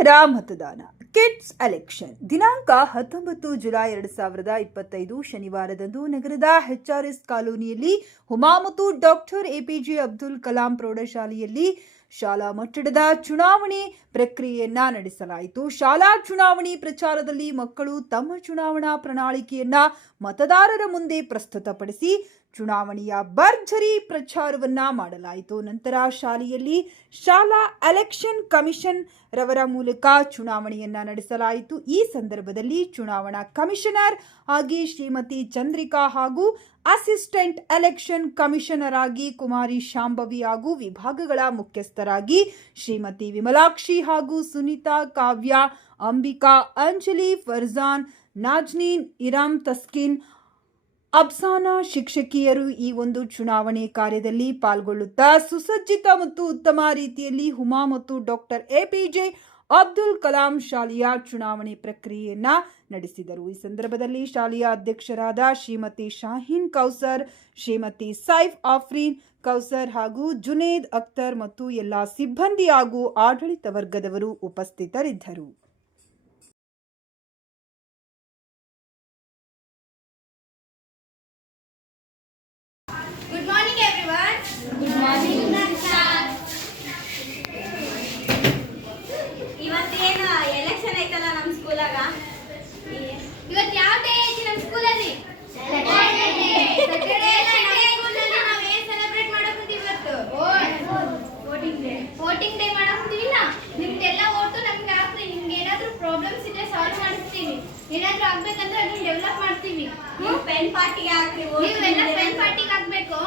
ಕ್ರೀಡಾ ಮತದಾನ. Kids election ದಿನಾಂಕ ಹತ್ತೊಂಬತ್ತು ಜುಲೈ ಎರಡು ಸಾವಿರದ ಇಪ್ಪತ್ತೈದು ಶನಿವಾರದಂದು ನಗರದ ಎಚ್ಆರ್ಎಸ್ ಕಾಲೋನಿಯಲ್ಲಿ ಹುಮಾ ಮತ್ತು ಡಾಕ್ಟರ್ ಎಪಿಜೆ ಅಬ್ದುಲ್ ಕಲಾಂ ಪ್ರೌಢಶಾಲೆಯಲ್ಲಿ ಶಾಲಾ ಮಟ್ಟದ ಚುನಾವಣೆ ಪ್ರಕ್ರಿಯೆಯನ್ನ ನಡೆಸಲಾಯಿತು. ಶಾಲಾ ಚುನಾವಣೆ ಪ್ರಚಾರದಲ್ಲಿ ಮಕ್ಕಳು ತಮ್ಮ ಚುನಾವಣಾ ಪ್ರಣಾಳಿಕೆಯನ್ನ ಮತದಾರರ ಮುಂದೆ ಪ್ರಸ್ತುತಪಡಿಸಿ ಚುನಾವಣೆಯ ಭರ್ಜರಿ ಪ್ರಚಾರವನ್ನ ಮಾಡಲಾಯಿತು. ನಂತರ ಶಾಲೆಯಲ್ಲಿ ಶಾಲಾ ಎಲೆಕ್ಷನ್ ಕಮಿಷನ್ ರವರ ಮೂಲಕ ಚುನಾವಣೆಯನ್ನ ನಡೆಸಲಾಯಿತು. ಈ ಸಂದರ್ಭದಲ್ಲಿ ಚುನಾವಣಾ ಕಮಿಷನರ್ ಆಗಿ ಶ್ರೀಮತಿ ಚಂದ್ರಿಕಾ ಹಾಗೂ ಅಸಿಸ್ಟೆಂಟ್ ಎಲೆಕ್ಷನ್ ಕಮಿಷನರ್ ಆಗಿ ಕುಮಾರಿ ಶಾಂಭವಿ ಹಾಗೂ ವಿಭಾಗಗಳ ಮುಖ್ಯಸ್ಥರಾಗಿ ಶ್ರೀಮತಿ ವಿಮಲಾಕ್ಷಿ ಹಾಗೂ ಸುನೀತಾ, ಕಾವ್ಯ, ಅಂಬಿಕಾ, ಅಂಜಲಿ, ಫರ್ಜಾನ್, ನಾಜ್ನೀನ್, ಇರಾಮ್, ತಸ್ಕಿನ್ ಅಬ್ಸಾನಾ ಶಿಕ್ಷಕಿಯರು ಈ ಒಂದು ಚುನಾವಣೆ ಕಾರ್ಯದಲ್ಲಿ ಪಾಲ್ಗೊಳ್ಳುತ್ತಾ ಸುಸಜ್ಜಿತ ಮತ್ತು ಉತ್ತಮ ರೀತಿಯಲ್ಲಿ ಹುಮಾ ಮತ್ತು doctor A P J Abdul Kalam ಶಾಲೆಯ ಚುನಾವಣೆ ಪ್ರಕ್ರಿಯೆಯನ್ನ ನಡೆಸಿದರು. ಈ ಸಂದರ್ಭದಲ್ಲಿ ಶಾಲೆಯ ಅಧ್ಯಕ್ಷರಾದ ಶ್ರೀಮತಿ ಶಾಹೀನ್ ಕೌಸರ್, ಶ್ರೀಮತಿ ಸೈಫ್ ಆಫ್ರೀನ್ ಕೌಸರ್ ಹಾಗೂ ಜುನೇದ್ ಅಖ್ತರ್ ಮತ್ತು ಎಲ್ಲ ಸಿಬ್ಬಂದಿ ಹಾಗೂ ಆಡಳಿತ ವರ್ಗದವರು ಉಪಸ್ಥಿತರಿದ್ದರು. ಸ್ಕೂಲಾಗ ಇವತ್ತು ಯಾವ ಡೇ ಐತಿ ನಮ್ಮ ಸ್ಕೂಲಲ್ಲಿ ನಾವು ವೋಟಿಂಗ್ ಡೇ ಮಾಡಕತ್ತೀವಿಲ್ಲ ನಿಮ್ದೆಲ್ಲ ಓಟು ನಮ್ಗೆ ಆಗ್ತದೆ ನಿಮ್ಗೆ ಏನಾದ್ರೂ ಪ್ರಾಬ್ಲಮ್ಸ್ ಇದ್ರೆ ಸಾಲ್ವ್ ಮಾಡಿಸ್ತೀವಿ ಏನಾದ್ರೂ ಆಗ್ಬೇಕಂದ್ರೆ ಅದನ್ನ ಡೆವಲಪ್ ಮಾಡ್ತೀವಿ. ಪೆನ್ ಪಾರ್ಟಿಗೆ ಹಾಕ್ರಿ ನೀವೆಲ್ಲ ಪೆನ್ ಪಾರ್ಟಿಗೆ ಹಾಕ್ಬೇಕು.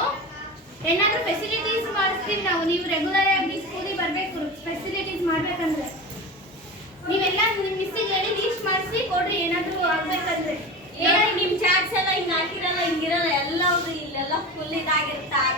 ಏನಾದ್ರೂ ಫೆಸಿಲಿಟೀಸ್ ಮಾಡಿಸ್ತೀವಿ ನಾವು. ನೀವು ರೆಗ್ಯುಲರ್ ಆಗಿ ಸ್ಕೂಲಿಗೆ ಬರಬೇಕು ಫೆಸಿಲಿಟೀಸ್ ಎಲ್ಲ ಹಿಂಗ್ ಹಾಕಿರಲ್ಲ ಹಿಂಗಿರಲ್ಲ ಎಲ್ಲ ಇಲ್ಲೆಲ್ಲ ಫುಲ್ ಇದಾಗಿರುತ್ತೆ ಆ